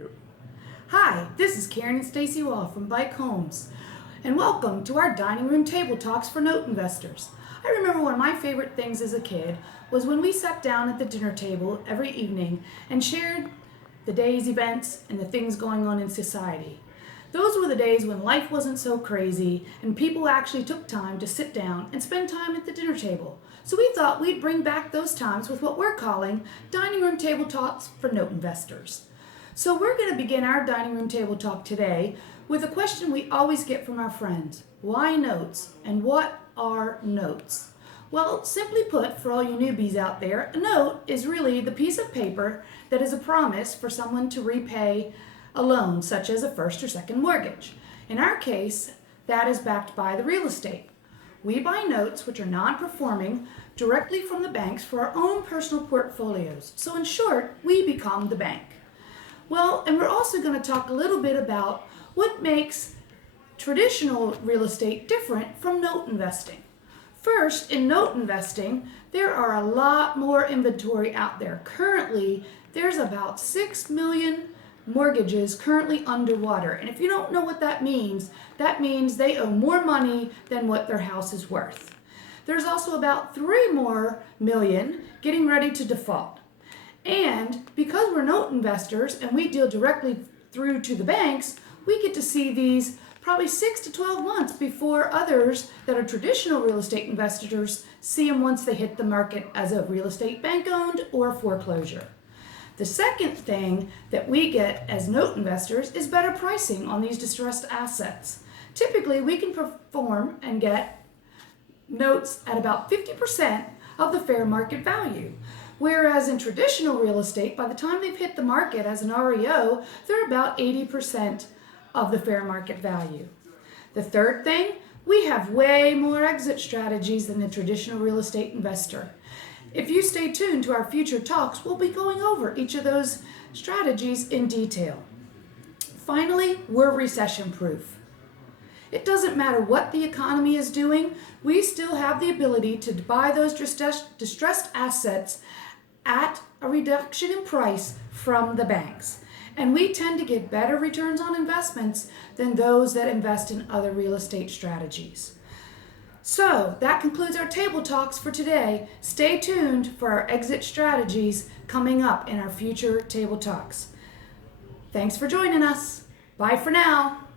Go. Hi, this is Karen and Stacy Wall from Bike Homes, and welcome to our dining room table talks for note investors. I remember one of my favorite things as a kid was when we sat down at the dinner table every evening and shared the day's events and the things going on in society. Those were the days when life wasn't so crazy and people actually took time to sit down and spend time at the dinner table. So we thought we'd bring back those times with what we're calling dining room table talks for note investors. So we're going to begin our dining room table talk today with a question we always get from our friends. Why notes? And what are notes? Well, simply put, for all you newbies out there, a note is really the piece of paper that is a promise for someone to repay a loan, such as a first or second mortgage. In our case, that is backed by the real estate. We buy notes which are non-performing directly from the banks for our own personal portfolios. So in short, we become the bank. Well, and we're also going to talk a little bit about what makes traditional real estate different from note investing. First, in note investing, there are a lot more inventory out there. Currently, there's about 6 million mortgages currently underwater. And if you don't know what that means they owe more money than what their house is worth. There's also about 3 more million getting ready to default. And because we're note investors and we deal directly through to the banks, we get to see these probably 6 to 12 months before others that are traditional real estate investors see them once they hit the market as a real estate bank owned or foreclosure. The second thing that we get as note investors is better pricing on these distressed assets. Typically, we can perform and get notes at about 50% of the fair market value. Whereas in traditional real estate, by the time they've hit the market as an REO, they're about 80% of the fair market value. The third thing, we have way more exit strategies than the traditional real estate investor. If you stay tuned to our future talks, we'll be going over each of those strategies in detail. Finally, we're recession proof. It doesn't matter what the economy is doing, we still have the ability to buy those distressed assets at a reduction in price from the banks. And we tend to get better returns on investments than those that invest in other real estate strategies. So that concludes our table talks for today. Stay tuned for our exit strategies coming up in our future table talks. Thanks for joining us. Bye for now.